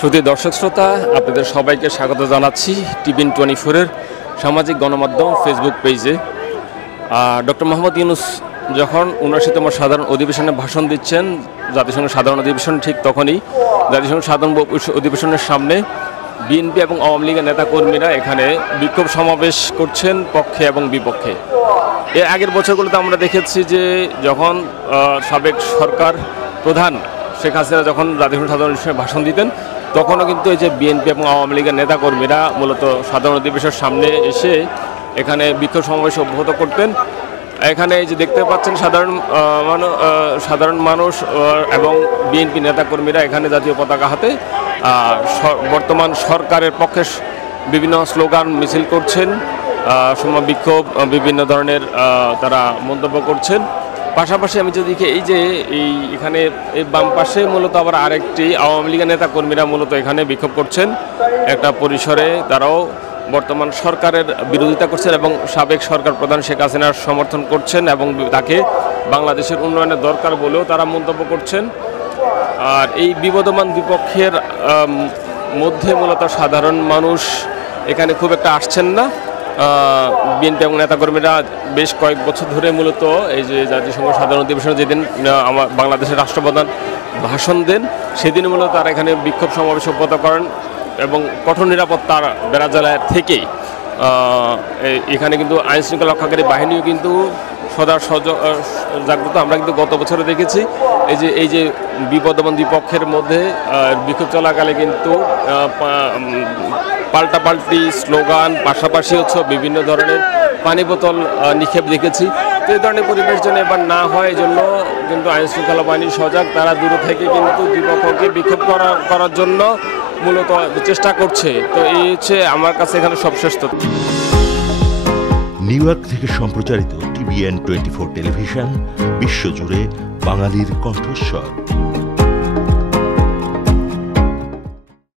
শুধু দর্শক শ্রোতা আপনাদের সবাইকে স্বাগত জানাচ্ছি টিভিএন 24-এর সামাজিক গণমাধ্যম ফেসবুক পেজে। ডক্টর মোহাম্মদ ইউনূস যখন ৭৯তম সাধারণ অধিবেশনে ভাষণ দিচ্ছেন, জাতিসংঘের সাধারণ অধিবেশন ঠিক তখনই জাতিসংঘের সাধারণ অধিবেশনের সামনে বিএনপি এবং আওয়ামী লীগের নেতাকর্মীরা এখানে বিক্ষোভ সমাবেশ করছেন পক্ষে এবং বিপক্ষে। এর আগের বছরগুলোতে আমরা দেখেছি যে যখন সাবেক সরকার প্রধান শেখ হাসিনা যখন জাতিসংঘের সাধারণ অধিবেশনে ভাষণ দিতেন, তখনও কিন্তু এই যে বিএনপি এবং আওয়ামী লীগের নেতাকর্মীরা মূলত সাধারণ অধিবেশনের সামনে এসে এখানে বিক্ষোভ সমাবেশ অব্যাহত করতেন। এখানে এই যে দেখতে পাচ্ছেন সাধারণ মানুষ এবং বিএনপি নেতাকর্মীরা এখানে জাতীয় পতাকা হাতে বর্তমান সরকারের পক্ষে বিভিন্ন স্লোগান মিছিল করছেন, বিক্ষোভ বিভিন্ন ধরনের তারা মন্তব্য করছেন। পাশাপাশি আমি যদি দেখি এখানে এই বাম পাশে মূলত আবার আরেকটি আওয়ামী লীগের নেতাকর্মীরা মূলত এখানে বিক্ষোভ করছেন একটা পরিসরে। তারাও বর্তমান সরকারের বিরোধিতা করছেন এবং সাবেক সরকার প্রধান শেখ হাসিনার সমর্থন করছেন এবং তাকে বাংলাদেশের উন্নয়নের দরকার বলেও তারা মন্তব্য করছেন। আর এই বিবদমান বিপক্ষের মধ্যে মূলত সাধারণ মানুষ এখানে খুব একটা আসছেন না। বিএনপি এবং নেতাকর্মীরা বেশ কয়েক বছর ধরে মূলত এই যে জাতিসংঘ সাধারণ অধিবেশনে যেদিন বাংলাদেশের রাষ্ট্রপ্রধান ভাষণ দেন, সেদিন মূলত তারা এখানে বিক্ষোভ সমাবেশ অব্যাহত করেন এবং কঠোর নিরাপত্তার বেড়াজালের থেকেই এখানে কিন্তু আইনশৃঙ্খলা রক্ষাকারী বাহিনীও কিন্তু সদা জাগ্রত। আমরা কিন্তু গত বছরে দেখেছি এই যে বিবদমান বিপক্ষের মধ্যে বিক্ষোভ চলাকালে কিন্তু পাল্টাপাল্টি স্লোগান, পাশাপাশি বিভিন্ন ধরনের পানি বোতল নিক্ষেপ দেখেছি। তো এই ধরনের পরিবেশ যেন এবার না হয়, এই জন্য কিন্তু আইনশৃঙ্খলা বাহিনী সজাগ, তারা দূরে থেকে কিন্তু বিপক্ষকে বিক্ষোভ করার জন্য মূলত চেষ্টা করছে। তো এই হচ্ছে আমার কাছে এখানে সবশেষ তথ্য। নিউ ইয়র্ক থেকে সম্প্রচারিত টিভিএন 24 টেলিভিশন, বিশ্বজুড়ে বাঙালির কণ্ঠস্বর।